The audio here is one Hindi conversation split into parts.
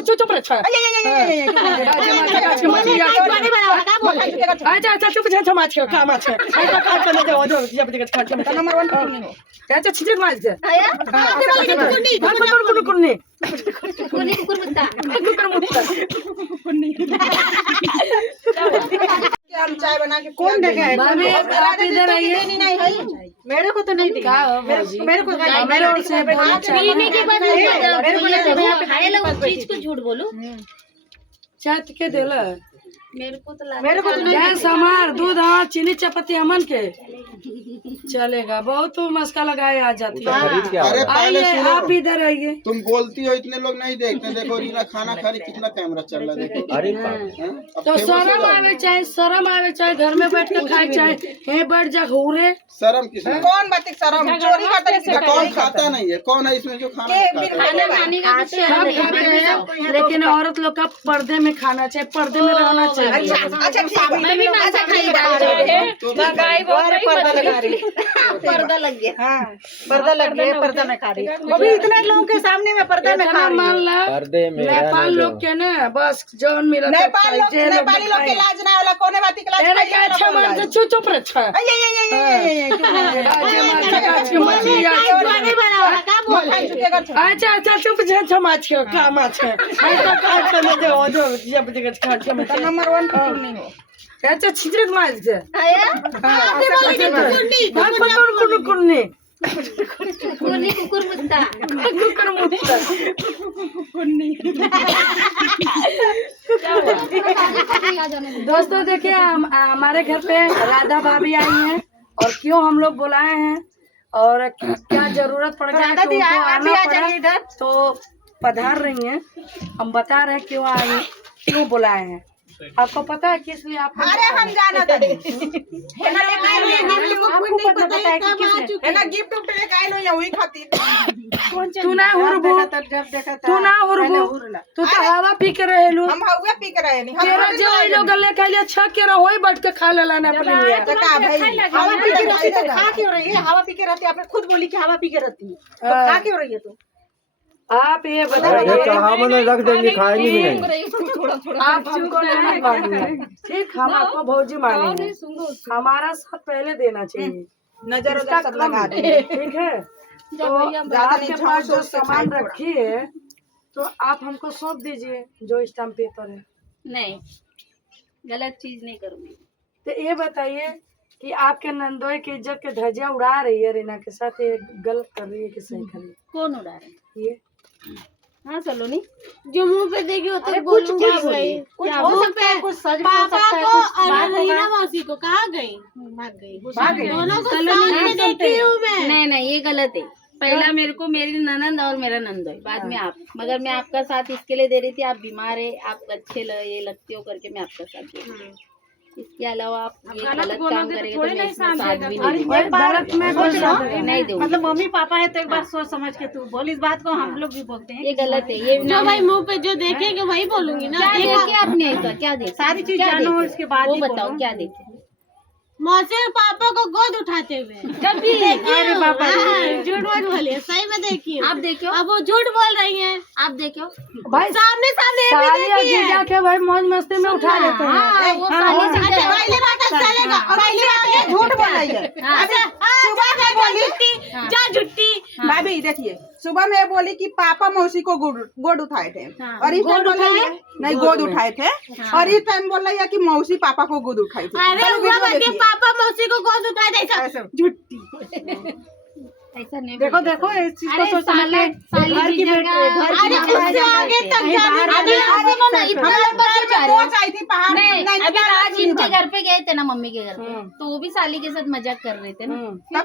चुप रह अच्छा अच्छा चुप छे माछ का माछ ऐसा काट के दे दो जब जगह काट के नंबर 1 कुनी हो अच्छा छिजे माछ दे कुनी कुनी कुकुर मुत्ता हम चाय बना के कौन देगा है आप इधर आइए नहीं है मेरे को तो नहीं दी मेरे को मेरे और से पीने के बाद मेरे को यहाँ पे खाए लोग चीज को झूठ बोलो चाट के देला मेरे को तो नहीं समार दूध हाँ चीनी चपाती अमन के चलेगा बहुत मस्का लगाए आ जाती है। अरे पहले सुनो, आप इधर आइए तुम बोलती हो इतने लोग नहीं देखते। देखो रीना खाना खा रही, कितना कैमरा चल रहा है देखो। अरे तो शर्म आवे चाहे घर में बैठ के खाए चाहे यहीं बैठ जा घूरे शर्म किस कौन बात शर्म चोरी खाता है कौन खाता नहीं है, कौन है इसमें जो खाना लेकिन औरत लोग का पर्दे में खाना चाहिए, पर्दे में रहना चाहिए। पर्दा लग गया हाँ पर्दा लग गया पर्दा में खा रही अभी इतने लोगों के सामने में पर्दा में खा मान ला नेपाल लोग के ना बस जौन मिला नेपाली लोग के लाज ना होला कोने बाती के लाज अच्छा मान से चुप रह अच्छा अच्छा चुप छे माछ का माछ ऐसा काट के दे दो जब जगह काट के नंबर 1 नहीं हो अच्छा छिजे माछ दे कुकुर मुत्ता दोस्तों देखिए हमारे घर पे राधा भाभी आई हैं और क्यों हम लोग बुलाए हैं और क्या जरूरत पड़ गई तो उनको आना पड़ा तो पधार रही हैं। हम बता रहे हैं क्यों आए हैं, क्यों बुलाए हैं। आपको पता है किस लिए आपको? अरे हम जाना था गिफ्ट उफ्ट लेके आए लो या वही खाती तू ना हुरबू तू तो हवा पी के रहेलू हम हवा पी के रहे नहीं तेरा जो ये लोग गले खाली अच्छा के रहो ही बैठ के खा लेला ना अपने लिए तो का भाई हवा पी के रहती है खा क्यों रही है? हवा पी के रहती है, आपने खुद बोली कि हवा पी के रहती है तो खा क्यों रही है तू? आप ये बताइए रख देंगे, खाएंगे नहीं। आप हमको नहीं मानिए ठीक, हम आपको भौजी मानेंगे, हमारा साथ पहले देना चाहिए, नजर सब लगा दे ठीक है। तो आपके पास जो सामान रखी है तो आप हमको सौंप दीजिए जो स्टाम्प पेपर है। नहीं गलत चीज नहीं करूँगी। तो ये बताइए कि आपके नंदोई की इज्जत के धज्जियां उड़ा रही है रीना के साथ, ये गलत कर रही है कि सही कर रही है? कौन उड़ा रहे हैं? ये हाँ सलोनी जो मुंह पे देखी होता है बोलूं क्या बोली? कुछ हो सकता है, कुछ सच हो सकता है, और रीना मौसी को कहाँ गई? भाग गई दोनों को साथ में देखी हूँ मैं। नहीं ये गलत है। पहला मेरे को मेरी ननंद और मेरा नंदोई, बाद में आप। मगर मैं आपका साथ इसके लिए दे रही थी, आप बीमार है, आप अच्छे ये लगते हो करके मैं आपका साथ दे रही हूँ। इसके अलावा आप ये गलत काम करेंगे तो मैं इसमें साथ भी नहीं दूँगी। मतलब मम्मी पापा है तो एक बार सोच समझ के तू बोल, इस बात को हम लोग भी बोलते हैं। ये गलत है। ये जो भाई मुंह पे जो देखेंगे वही बोलूंगी ना। क्या देखे आपने ऐसा? क्या देखे? सारी चीज जानो इसके बाद वो बताओ क्या देखे? मौसी और पापा को गोद उठाते हुए कभी अरे पापा झूठ मत बोलिए, सही में देखिए। आप देखो, अब वो झूठ बोल रही हैं। आप देखो भाई सामने सामने ये भी साली और देखिए। जीजा के भाई मौज मस्ती में उठा लेते हैं। हाँ, वो साली से अच्छा पहली बात चलेगा और पहली बात ये झूठ बोल रही है। अच्छा सुबह में बोली जा झुट्टी भाभी देखिए सुबह में बोली कि पापा मौसी को गोद उठाए थे और इस टाइम बोल रही है नहीं गोद उठाए थे और इस टाइम बोल रही है कि मौसी पापा को गोद उठाई थी। अरे वो पापा मौसी को गोद उठाए थे ऐसा झुट्टी। ऐसा नहीं देखो देखो इस चीज को सोच समझ ले घर की बेटी अरे उससे आगे तक आई थी पहाड़ नहीं। अभी आज इनके घर पे गए थे ना, मम्मी के घर पे, तो वो भी साली के साथ मजाक कर रहे थे ना।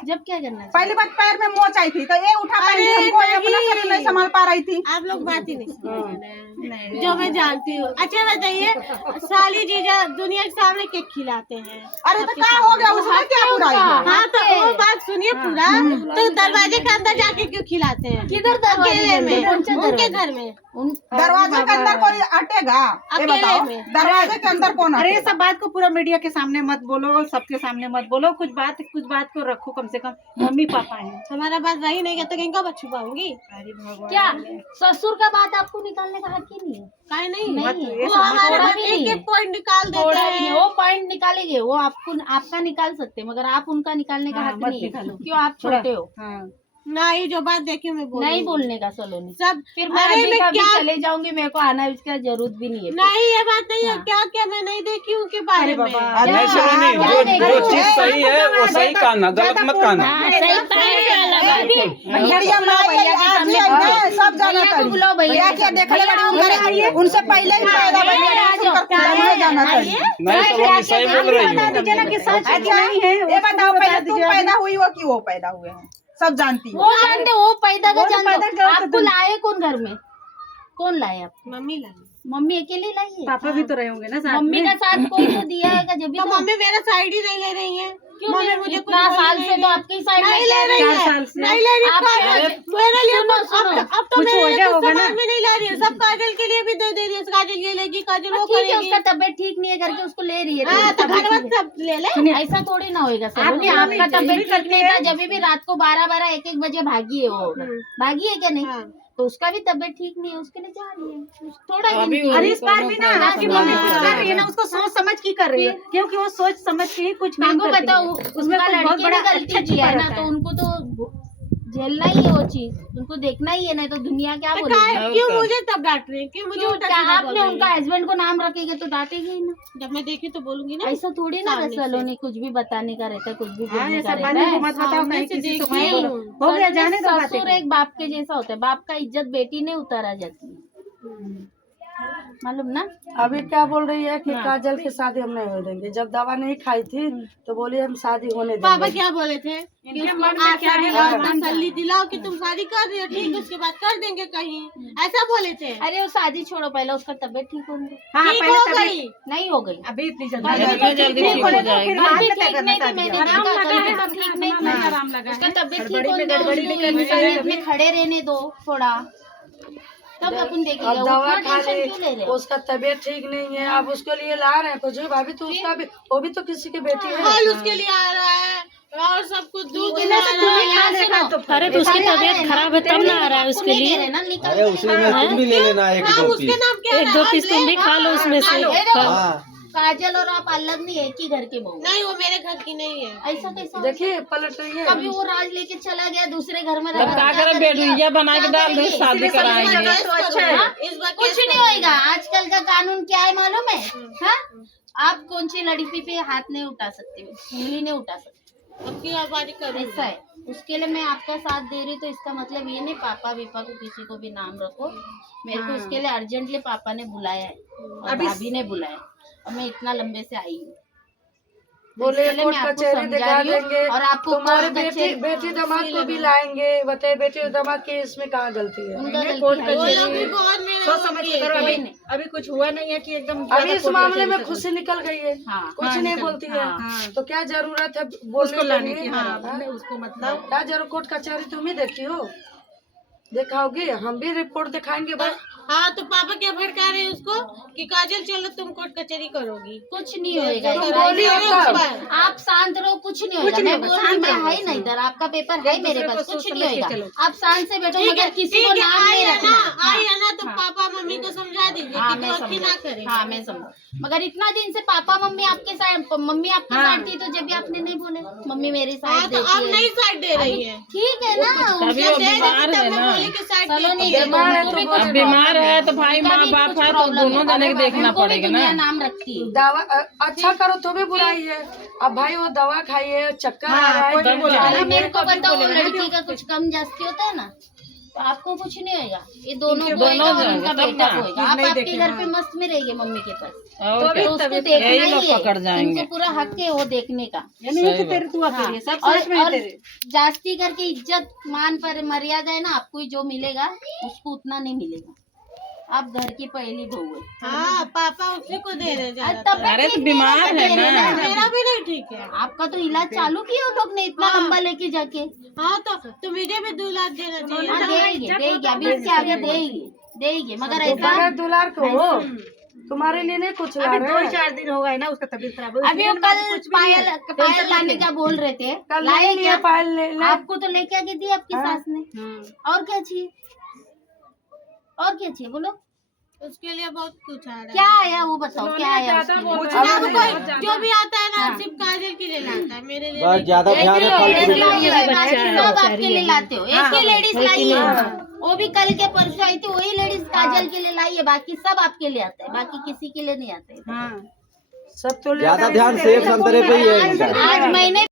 जब क्या करना चाहिए? पहली बार पैर में मोच आई थी तो ये उठा पाई हमको अपना शरीर नहीं संभाल पा रही थी। आप लोग बात ही नहीं जो मैं जानती हूँ। अच्छा बताइए साली जीजा दुनिया के सामने केक खिलाते हैं। अरे तो क्या हो गया उसमें क्या बुराई है? हाँ तो वो बात सुनिए पूरा, तो दरवाजे के अंदर जाके क्यों खिलाते हैं? किधर दरवाजे में? उनके घर में। दरवाजे के अंदर कोई अटेगा? ये बताओ दरवाजे के अंदर कौन? अरे सब बात को पूरा मीडिया के सामने मत बोलो, सबके सामने मत बोलो, कुछ बात को रखो कम से कम मम्मी पापा हैं। हमारा बात रही नहीं तो किनका बात छुपाऊंगी? क्या ससुर का बात आपको निकालने का हक ही नहीं है? काहे नहीं? नहीं वो हमारा थोड़ा भी नहीं एक है। एक पॉइंट निकाल देते थोड़ा भी नहीं, हैं। वो पॉइंट निकालेंगे, वो आपका निकाल सकते हैं, मगर आप उनका निकालने का हाँ, हक मत नहीं है। निकालो। क्यों? आप छोटे हो। हाँ ना ये जो बात देखी मैं बोल नहीं बोलने का सलोनी। सब। फिर मैं अरे अभी मैं का भी क्या चले जाऊंगी, मेरे को आना इसका जरूरत भी नहीं है। नहीं, ये बात नहीं है। हाँ। क्या क्या मैं नहीं देखी हूँ के बारे में। नहीं सलोनी, जो चीज सही है वो सही कहना, गलत मत कहना। हाँ, सही बात है। भैया सब जाना भैया को बुलाओ, भैया क्या देखले बड़ी उनसे पहले ही पैदा जाना चाहिए। नहीं सलोनी सही बोल रही हो। अच्छा ये बताओ पहले तुम पैदा हुई हो कि वो पैदा हुए हैं? सब जानती हो। वो जानते, वो पैदा का वो तो जानते पैदा हो। करो तो आपको तुम- लाए कौन घर में? कौन लाए आप? मम्मी लाई। मम्मी अकेले लाई है? पापा भी तो रहे होंगे ना साथ मम्मी में। का साथ कोई तो दिया है जब भी तो तो। मम्मी मेरा साइड ही नहीं ले रही है। क्यों मम्मी नहीं? मुझे कुछ इतना बोल साल नहीं से रही तो है। आपकी साइड नहीं ले रही 4 है। साल से। नहीं ले रही आप है। मेरे लिए सुनो, कुछ- सुनो। अब तो कुछ मेरे हो लिए गया कुछ होगा सामान ना। भी नहीं ला रही है। सब काजल के लिए भी दे रही है। काजल ये लेगी, काजल वो ठीक है, करेगी। उसका तबीयत ठीक नहीं है करके उसको ले रही है। हाँ, तो तबीयत घर में ठीक है। सब ले ले। ऐसा थोड़ी ना होएगा सर। आप आपका तो तबीयत भी ठीक नहीं था जब भी रात को 12-12 1-1 बजे भागी है वो। भागी है क्या नहीं? हाँ। तो उसका भी तबीयत ठीक नहीं है, उसके लिए जा रही है। थोड़ा अभी गिनती है। अरे इस बार भी ना आपकी मम्मी कुछ कर रही है ना, हाँ। उसको सोच समझ की कर रही है, क्योंकि वो सोच समझ के ही कुछ काम मेरे को करती बताओ, है। उसमें उसका कुछ बहुत लड़की बड़ा ने गलती अच्छा किया है ना, रहता तो है। उनको तो झेलना ही है वो चीज, उनको देखना ही है, नहीं तो दुनिया क्या तो बोलेगी? काहे- क्यों मुझे तब डांट रही है? क्यों मुझे क्यों? उल्टा क्या सीधा बोल आपने रही उनका है? हस्बैंड को नाम रखेगा तो डांटेगी ही ना। जब मैं देखी तो बोलूंगी ना। ऐसा थोड़ी ना सामने से। सलोनी कुछ भी बताने का रहता है, कुछ भी हाँ बोलने ये का सब रहता बातें को है। मत बताओ, सामने कहीं से किसी को देखी मत बोलो। हूँ। हो गया, सलोनी, जाने दो बातें ससुर को। एक बाप के जैसा होता है, बाप का इज्जत बेटी ने उतारा जाती है, मालूम ना? अभी क्या बोल रही है कि हाँ। काजल की शादी हम नहीं हो देंगे। जब दवा नहीं खाई थी तो बोली हम शादी होने पापा देंगे। क्या बोले थे? कि इनके उसको मन में क्या है, तसल्ली दिलाओ कि तुम शादी कर रही हो, ठीक है, उसके बाद कर देंगे कहीं। ऐसा बोले थे। अरे वो शादी छोड़ो, पहले उसका तबीयत ठीक होगी। हाँ ठीक पहले हो तभी- गई। नहीं हो गई अभी इतनी अभी जल्दी तो जल्दी ठीक ठीक होने हो दो, फिर जाएगी। बाद अभी में ठीक करना नहीं थी, शादी। मैंने आराम देखा लगा है, तबीयत ठीक नहीं हाँ, थी। आराम लगा उसका है। तबीयत ठीक गड़बड़ी होने में दो, गड़बड़ी उसको निकल जाएगी। इंसानियत में खड़े रहने दो थोड़ा, तब अपन देखेंगे। अब दवा उतना खा टेंशन ली, क्यों ले रहे हो? उसका तबीयत ठीक नहीं है, अब उसके लिए ला रहे हैं कुछ भी। भाभी तो उसका भी, वो भी तो किसी की बेटी है। फल उसके लिए आ रहा है और सब कुछ दूध इतना आ से रहा तुम्हें है। खा लेगा तो अरे तो उसकी तबीयत खराब है तब ना आ रहा है उसके लिए। अरे उसी में तुम भी ले लेना एक हाँ, दो उसके पीस। नाम क्या एक है? दो अब पीस तुम ले। भी खा लो उसमें से। ये देखो, हाँ काजल और आप अलग नहीं, एक ही घर के बहू। नहीं, वो मेरे घर की नहीं है। ऐसा कैसा? देखिए पलट रही है। कभी वो राज लेके चला गया दूसरे घर में, तब क्या करे, बेडुइया बना के डाल दे, शादी कराएंगे। तो अच्छा है। इस बार कुछ नहीं होएगा। आजकल का कानून क्या है मालूम है? हाँ? आप कौन सी लड़की पे हाथ नहीं उठा सकते, उंगली नहीं उठा सकते। अब की आबादी करूँ। ऐसा है, उसके लिए मैं आपका साथ दे रही, तो इसका मतलब ये नहीं पापा वीपा को किसी को भी नाम रखो। मेरे को उसके लिए अर्जेंटली पापा ने बुलाया है और भाभी ने बुलाया, और मैं इतना लंबे से आई हूँ। बोले इसके लिए कोर्ट मैं आपको कचहरी समझा दिखा रही हूँ, देंगे और आपको तुम्हारी कोर्ट कचहरी- बेटी दामाद को भी लाएंगे। बताइए बेटी और दामाद की इसमें कहाँ गलती है? उनका गलती कोर्ट है ही वो नहीं। लोग भी बहुत मेहनत सोच समझ के करो। कोई अभी नहीं। अभी कुछ हुआ नहीं है कि एकदम अभी इस मामले में खुशी निकल गई है, हाँ, कुछ नहीं बोलती है। हाँ। तो क्या जरूरत है उसको बोलने लाने के की। लिए? हाँ हाँ? उसको मतलब क्या जरूर कोर्ट कचहरी तुम ही देखती हो, दिखाओगी, हम भी रिपोर्ट दिखाएंगे भाई। हाँ, तो पापा क्या भड़का रहे हैं उसको कि काजल चलो तुम कोर्ट कचहरी करोगी। कुछ नहीं होएगा। तुम इतना बोली ही हो है। तब। आप शांत रहो, कुछ नहीं होएगा। मैं बोल रही मैं है ना इधर, आपका पेपर है मेरे पास, कुछ नहीं होएगा। आप शांत से बैठो, मगर किसी को नाम नहीं रखना। आई है ना, तो पापा मम्मी को समझा दीजिए हाँ कि मैं तो अच्छी ना करे। समझ, हाँ मैं समझ, मगर इतना दिन से पापा मम्मी आपके साथ, मम्मी आपके साथ थी, तो जब भी आपने नहीं बोले मम्मी मेरी हाँ, साइड तो अब देती नहीं है, साइड दे रही है। ठीक है ना? तभी उनका वो दे बीमार देती, है तब मैं ना। बोली कि साइड चलो देती नहीं, है। बीमार है उनको तो भी बोलो। अब बीमार है तो भाई उनका माँ भी बाप कुछ है तो प्रॉब्लम दोनों है। जने को देखना उनको भी पड़ेगा दुनिया ना। नाम रखती है। दवा अच्छा करो तो भी बुराई है। अब भाई वो दवा खाइए, चक्कर आ रहा है, कोई नहीं दम बोलेगा। जा रही अरे है। मेरे को बताओ, वो लड़की का कुछ कम जास्ती होता है ना, तो आपको कुछ नहीं होएगा। ये दोनों को होएगा और जाएंगे, उनका तब बेटा ना। को होएगा। आप आपके घर पे मस्त में रहिए मम्मी के पास, और तो क्या? उसको देखना यही लोग ही है। पकड़ जाएंगे। उनको पूरा हक है वो देखने का। नहीं कि तेरे तू हाँ, अकेली सब और, सोच में है और तेरे। जास्ती करके इज्जत मान पर मर्यादा है ना, आपको ही जो मिलेगा उसको उतना नहीं मिलेगा। आप घर की पहली बहू है। हाँ, पापा उसी को दे रहे अरे ज्यादा। तब अरे तो बीमार है ना। मेरा भी नहीं ठीक है। आपका तो इलाज चालू किया लोग ने इतना लंबा लेके जाके। हाँ, तो मुझे भी 2 लाख देना चाहिए। हाँ, देंगे देंगे, अभी इसके आगे देंगे, मगर ऐसा बगैर दुलार को हो तुम्हारे लिए नहीं कुछ ला अभी रहे 2-4 दिन हो गए ना, उसका तबीयत खराब है। अभी वो कल पायल लाने का बोल रहे थे, कल लाए नहीं लिया क्या? पायल ले आपको तो लेके आके दी आपकी सास ने। और क्या चाहिए, और क्या चाहिए बोलो, उसके लिए बहुत कुछ आ रहा है। क्या आया वो बताओ, क्या आया उसके लिए? कोई जो भी आता है ना सिर्फ काजल के लिए लाता है, मेरे लिए बस ज्यादा ध्यान है फालतू लेडीज लाई है, बाकी सब आपके लिए लाते हो। एक ही लेडीज लाई है, वो भी कल के परसों आई थी, वही लेडीज काजल के लिए लाई है, बाकी सब आपके लिए आते हैं, बाकी किसी के लिए नहीं आते। सब तो ज्यादा ध्यान सेब संतरे पे ही है इनका। आज मैंने